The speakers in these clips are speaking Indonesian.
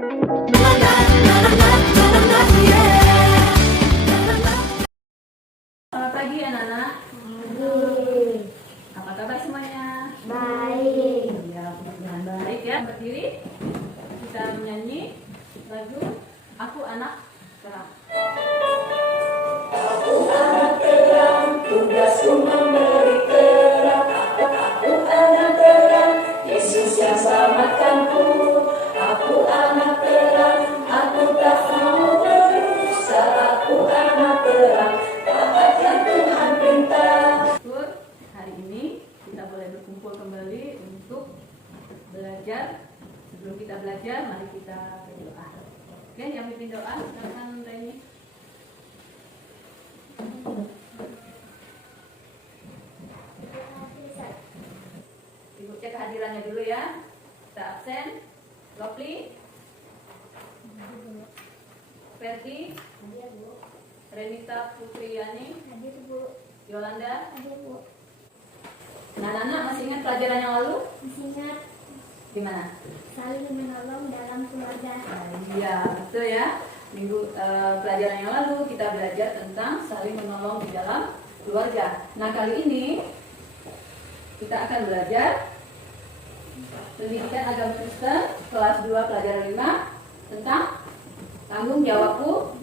Selamat pagi anak-anak. Apa kabar semuanya? Baik. Ya, mudah-mudahan baik ya. Berdiri, kita menyanyi lagu Aku Anak Terang. Aku anak terang, tugasku memberi terang. Aku anak terang, Yesus yang selamatkanku. Aku anak terang, aku tak mau berdosa. Aku anak terang, taat yang Tuhan pinta. Syukur, hari ini kita boleh berkumpul kembali untuk belajar. Sebelum kita belajar, mari kita berdoa. Oke, yang pimpin doa, silakan Reni. Ibu cek kehadirannya dulu ya. Kita absen. Lovely, Ferdi, Renita Putriani, Yolanda. Nah, anak-anak masih ingat pelajaran yang lalu? Ingat Gimana? saling menolong dalam keluarga. Iya, betul ya. Minggu pelajaran yang lalu kita belajar tentang saling menolong di dalam keluarga. Nah, kali ini kita akan belajar Pendidikan Agama Kristen kelas 2 pelajaran 5 tentang tanggung jawabku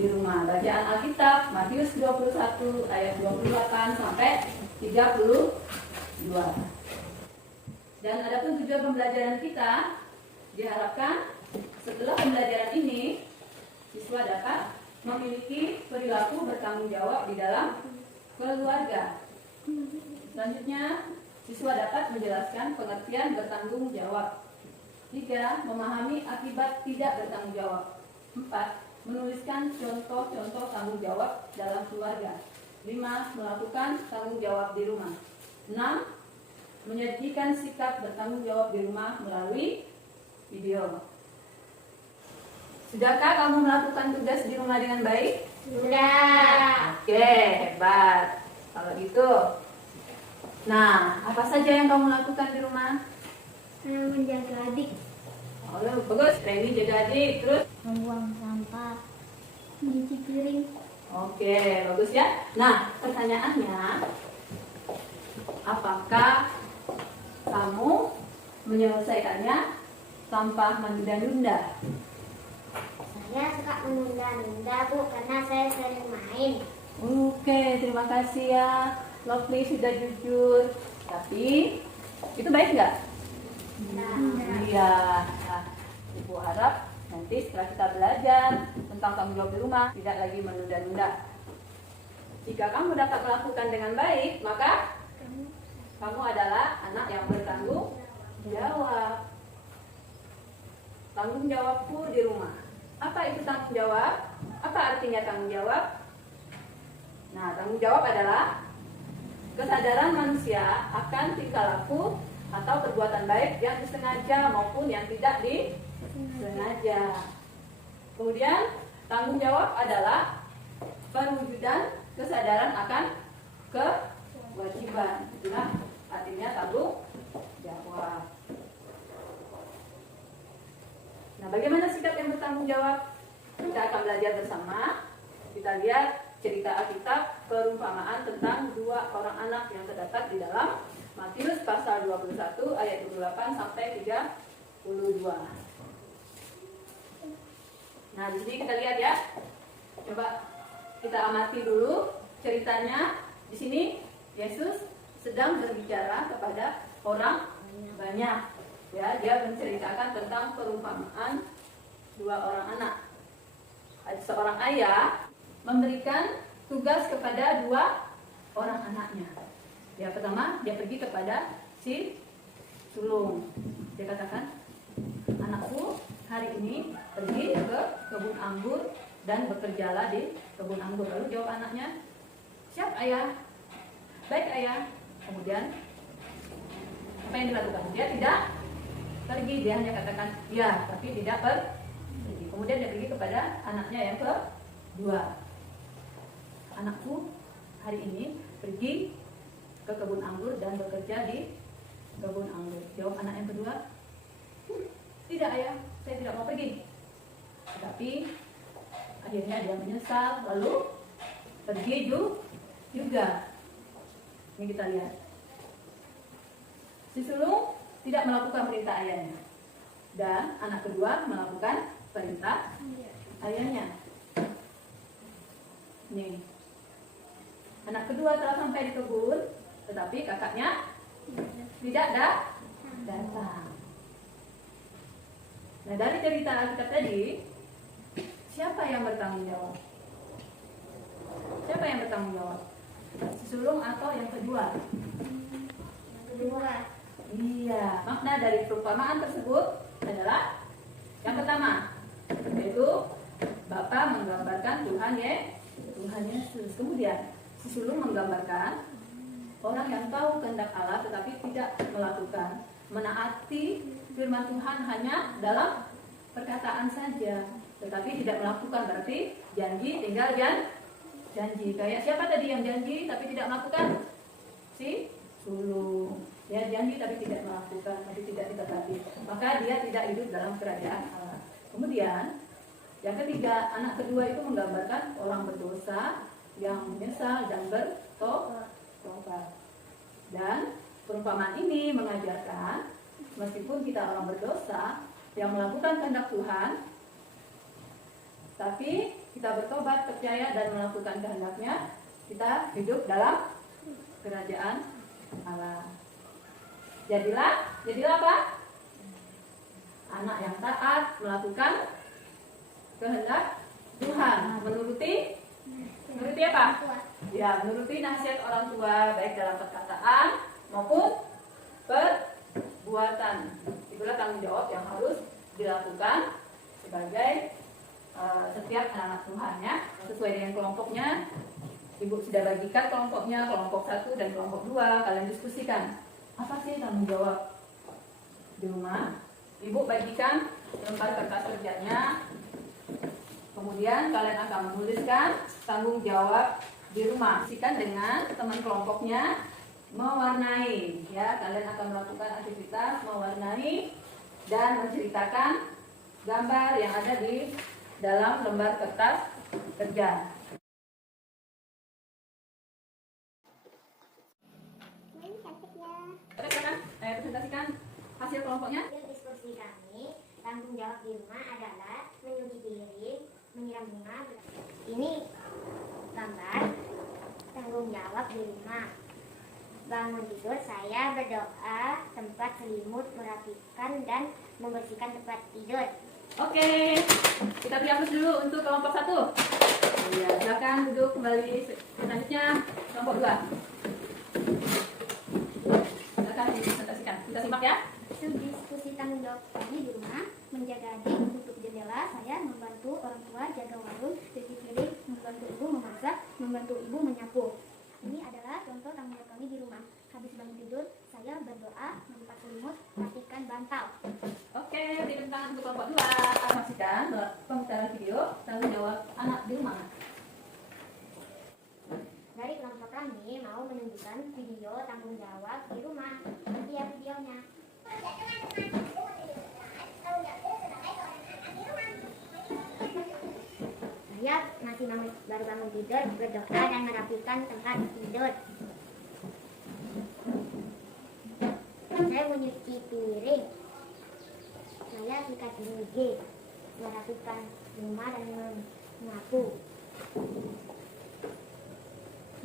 di rumah. Bacaan Alkitab Matius 21 ayat 28 sampai 32. Dan adapun tujuan pembelajaran kita, diharapkan setelah pembelajaran ini siswa dapat memiliki perilaku bertanggung jawab di dalam keluarga. Selanjutnya, siswa dapat menjelaskan pengertian bertanggung jawab. 3. Memahami akibat tidak bertanggung jawab. 4. Menuliskan contoh-contoh tanggung jawab dalam keluarga. 5. Melakukan tanggung jawab di rumah. 6. Menyajikan sikap bertanggung jawab di rumah melalui video. Sudahkah kamu melakukan tugas di rumah dengan baik? Sudah. Oke, hebat. Kalau gitu, nah, apa saja yang kamu lakukan di rumah? Menjaga adik, Oh, bagus. Reni jaga adik, terus? membuang sampah, mencuci piring. Oke, bagus ya. Nah, pertanyaannya, apakah kamu menyelesaikannya tanpa menunda-nunda? Saya suka menunda-nunda, Bu, karena saya sering main. Oke, terima kasih ya. Lovely sudah jujur. Tapi, itu baik nggak? Iya. Nah, Ibu harap nanti setelah kita belajar tentang tanggung jawab di rumah, tidak lagi menunda-nunda. Jika kamu dapat melakukan dengan baik, maka kamu adalah anak yang bertanggung jawab. Tanggung jawabku di rumah. Apa itu tanggung jawab? Apa artinya tanggung jawab? Nah, tanggung jawab adalah kesadaran manusia akan tingkah laku atau perbuatan baik yang disengaja maupun yang tidak disengaja. Kemudian, tanggung jawab adalah perwujudan kesadaran akan kewajiban. Itulah artinya tanggung jawab. Nah, bagaimana sikap yang bertanggung jawab? Kita akan belajar bersama. Kita lihat cerita Alkitab perumpamaan tentang 2 orang anak yang terdapat di dalam Matius pasal 21 ayat 28 sampai 32. Nah, di sini kita lihat ya. Coba kita amati dulu ceritanya. Di sini Yesus sedang berbicara kepada orang banyak. Ya, dia menceritakan tentang perumpamaan 2 orang anak. Seorang ayah memberikan tugas kepada 2 orang anaknya. Ya, pertama dia pergi kepada si sulung. Dia katakan, anakku hari ini pergi ke kebun anggur dan bekerjalah di kebun anggur. Lalu jawab anaknya, siap ayah, baik ayah. Kemudian apa yang dilakukan? Dia tidak pergi, dia hanya katakan ya, tapi tidak pergi. Kemudian dia pergi kepada anaknya yang kedua. Anakku hari ini pergi ke kebun anggur dan bekerja di kebun anggur. Jawab anak yang kedua, tidak ayah, saya tidak mau pergi. Tetapi akhirnya dia menyesal, lalu pergi juga. Ini kita lihat. Si sulung tidak melakukan perintah ayahnya, dan anak kedua melakukan perintah ayahnya. Nih, anak kedua telah sampai di kebun, tetapi kakaknya tidak datang. Nah, dari cerita Alkitab tadi, siapa yang bertanggung jawab? Siapa yang bertanggung jawab? Si sulung atau yang kedua? Yang kedua. Iya, makna dari perumpamaan tersebut adalah yang pertama, yaitu Bapa menggambarkan Tuhan Yesus. Kemudian si sulung menggambarkan orang yang tahu kehendak Allah tetapi tidak melakukan, menaati firman Tuhan hanya dalam perkataan saja, tetapi tidak melakukan. Berarti janji tinggal janji. Kayak siapa tadi yang janji tapi tidak melakukan? Si sulung. Ya, janji tapi tidak melakukan, tapi tidak ditepati. Maka dia tidak hidup dalam kerajaan Allah. Kemudian yang ketiga, anak kedua itu menggambarkan orang berdosa yang menyesal dan bertobat. Dan perumpamaan ini mengajarkan meskipun kita orang berdosa yang melakukan kehendak Tuhan, tapi kita bertobat, percaya dan melakukan kehendaknya, kita hidup dalam kerajaan Allah. Jadilah apa? Anak yang taat, melakukan kehendak Tuhan, menuruti apa? Ya, menuruti nasihat orang tua, baik dalam perkataan maupun perbuatan. Itulah tanggung jawab yang harus dilakukan sebagai setiap anak-anak Tuhan, ya, sesuai dengan kelompoknya. Ibu sudah bagikan kelompoknya, kelompok 1 dan kelompok 2. Kalian diskusikan apa sih tanggung jawab di rumah. Ibu bagikan lembar kertas kerjanya, kemudian kalian akan menuliskan tanggung jawab di rumah. Diskusikan dengan teman kelompoknya, mewarnai, ya, kalian akan melakukan aktivitas mewarnai dan menceritakan gambar yang ada di dalam lembar kertas kerja. Presentasikan hasil kelompoknya. Hasil diskusi kami, tanggung jawab di rumah adalah menyuci piring, menyiram bunga. Ini gambar tanggung jawab di rumah. Bangun tidur, saya berdoa, tempat selimut, merapikan dan membersihkan tempat tidur. Oke, kita beri aplaus dulu untuk kelompok 1. Ya, silakan duduk kembali. Selanjutnya kelompok 2. Silakan dipresentasikan. Kita simak, ya. Hasil diskusi tanggung jawab kami di rumah, menjaga adik, tutup jendela, saya membantu orang tua jaga warung, cuci piring, membantu ibu memasak, membantu ibu menyapu. Ini adalah contoh tanggung jawab kami di rumah. Habis bangun tidur, saya berdoa, melipat selimut, rapikan bantal. Oke, beri tepuk tangan untuk kelompok 2. Saksikan pemutaran video tanggung jawab anak di rumah. Dari kelompok kami mau menunjukkan video tanggung jawab di rumah. Nanti ya videonya. Saya masih baru bangun tidur, berdoa dan merapikan tempat tidur. Saya menyuci piring. Saya sikat gigi, merapikan rumah dan menyapu.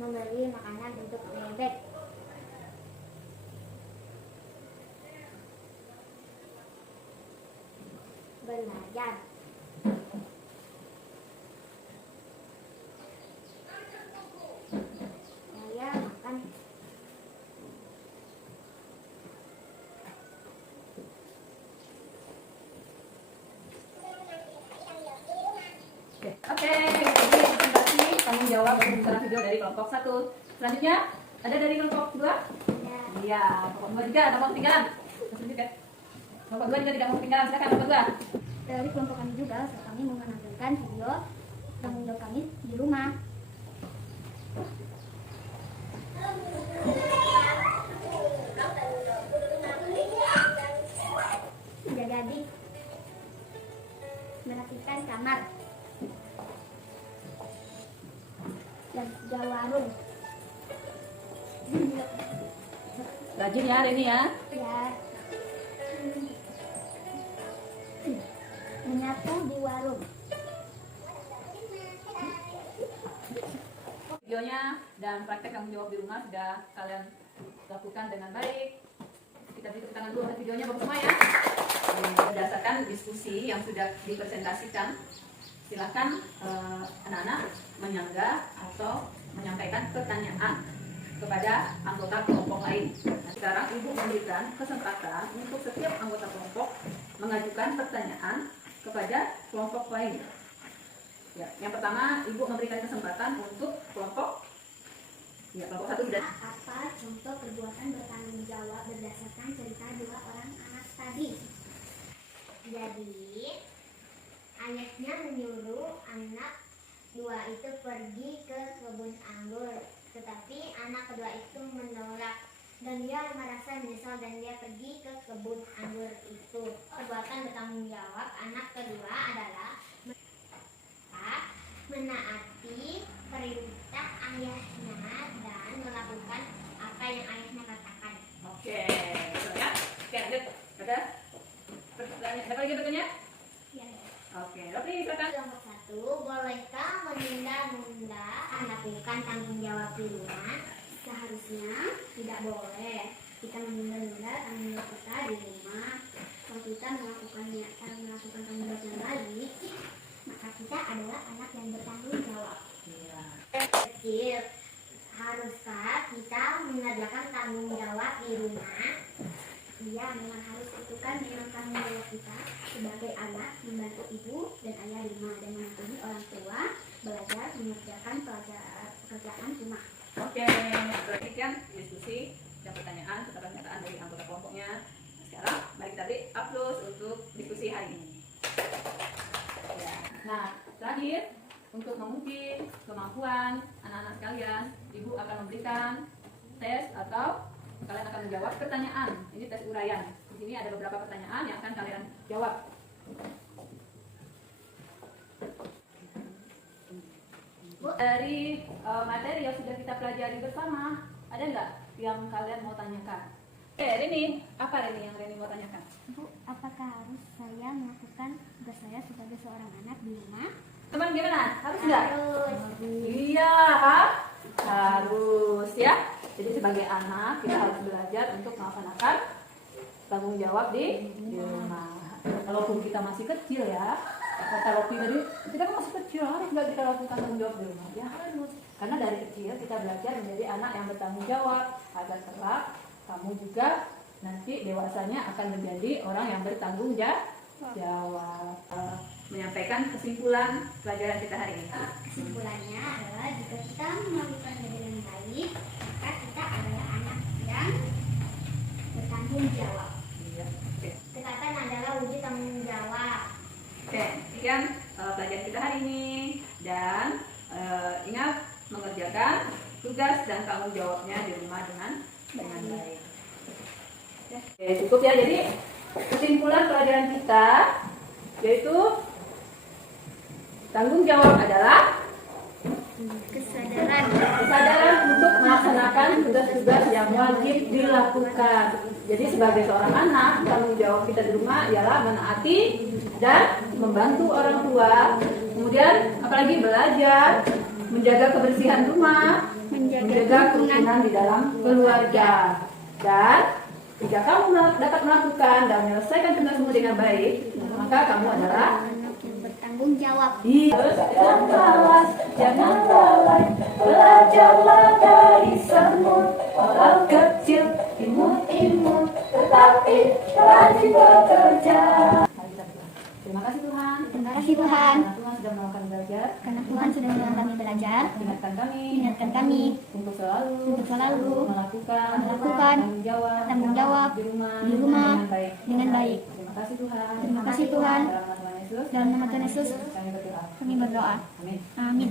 Memberi makanan untuk bebek. Belajar. Saya makan. Oke, jadi presentasi tanggung jawab pemutaran video dari kelompok 1. Selanjutnya ada dari kelompok 2? Iya, kelompok 2 juga ada mau ketinggalan. Kelompok 2 juga tidak mau ketinggalan. Silakan kelompok 2. Dari kelompok kami juga, kami mau menampilkan video tanggung jawab kami di rumah. Jaga adik. Rajin ya Reni ya. Ya. Menyapu di warung. Videonya dan praktek tanggung jawab di rumah sudah kalian lakukan dengan baik. Kita beri tepuk tangan dulu buat videonya bagus semua ya. Berdasarkan diskusi yang sudah dipresentasikan, silakan anak-anak menyanggah atau menyampaikan pertanyaan kepada anggota kelompok lain. Nah, sekarang Ibu memberikan kesempatan untuk setiap anggota kelompok mengajukan pertanyaan kepada kelompok lain. Ya, yang pertama Ibu memberikan kesempatan untuk kelompok kelompok 1 sudah. Apa contoh perbuatan bertanggung jawab berdasarkan cerita dua orang anak tadi? Jadi, ayahnya menyuruh anak dua itu pergi ke kebun anggur, tetapi anak kedua itu menolak dan dia merasa menyesal dan dia pergi ke kebun anggur itu. Perbuatan bertanggung jawab anak kedua adalah menaati perintah ayahnya dan melakukan apa yang ayahnya katakan. Oke, betul ya. Oke, lanjut. Ada pertanyaan apa lagi bertanya? Ya. Oke, Rafli silakan. Kelompok 1, bolehkah menunda-nunda melakukan tanggung jawab di rumah? Seharusnya tidak boleh kita menunda-nunda tanggung jawab kita di rumah. Kalau kita melakukan tanggung jawab yang baik, maka kita adalah anak yang bertanggung jawab. Iya. Kecil, haruskah kita mengerjakan tanggung jawab di rumah? Iya, memang harus. Itu kan memang tanggung jawab kita sebagai anak, membantu ibu dan ayah di rumah dan membantu orang tua belajar mengerjakan pekerjaan rumah. Oke, perhatikan diskusi dan pertanyaan serta pernyataan dari anggota kelompoknya. Nah, sekarang mari kita beri upload untuk diskusi hari ini. Ya. Nah, terakhir untuk menguji kemampuan anak-anak sekalian, Ibu akan memberikan tes atau kalian akan menjawab pertanyaan. Ini tes uraian. Di sini ada beberapa pertanyaan yang akan kalian jawab. Dari materi yang sudah kita pelajari bersama, ada nggak yang kalian mau tanyakan? Reni, apa Reni yang Reni mau tanyakan? Bu, apakah harus saya melakukan tugas saya sebagai seorang anak di rumah? Teman gimana? Harus nggak? Harus. Iya, harus ya. Jadi sebagai anak kita harus belajar untuk melaksanakan tanggung jawab di rumah. Walaupun kita masih kecil ya, kata Lopi tadi, kita kan masih kecil, harus nggak kita lakukan tanggung jawab di rumah? Ya harus. Karena dari kecil kita belajar menjadi anak yang bertanggung jawab agar kelak kamu juga nanti dewasanya akan menjadi orang yang bertanggung jawab. Menyampaikan kesimpulan pelajaran kita hari ini. Kesimpulannya adalah jika kita melakukannya dengan baik, maka kita adalah anak yang bertanggung jawab. Iya. Oke. Ketaatan adalah wujud tanggung jawab. Oke, sekian pelajaran kita hari ini dan ingat mengerjakan tugas dan tanggung jawabnya di rumah dengan baik. Oke, cukup ya. Jadi kesimpulan pelajaran kita yaitu tanggung jawab adalah kesadaran untuk melaksanakan tugas-tugas yang wajib dilakukan. Jadi sebagai seorang anak, tanggung jawab kita di rumah ialah menaati dan membantu orang tua. Kemudian apalagi belajar, menjaga kebersihan rumah, menjaga kerukunan di dalam keluarga. Dan jika kamu dapat melakukan dan menyelesaikan tugasmu dengan baik, maka kamu adalah Bertanggung jawab. Jangan malas, jangan lalai, belajarlah dari semut. Orang kecil imut-imut, tetapi rajin bekerja. Terima kasih Tuhan. Terima kasih Tuhan. Karena Tuhan sudah melakukan belajar. Karena Tuhan sudah menolong kami belajar. Ingatkan kami Untuk untuk selalu melakukan tanggung jawab di rumah dengan baik. Terima kasih Tuhan. Terima kasih Tuhan. Dalam nama Tuhan Yesus Dalam nama Tuhan Yesus kami berdoa. kami berdoa. Amin. Amin.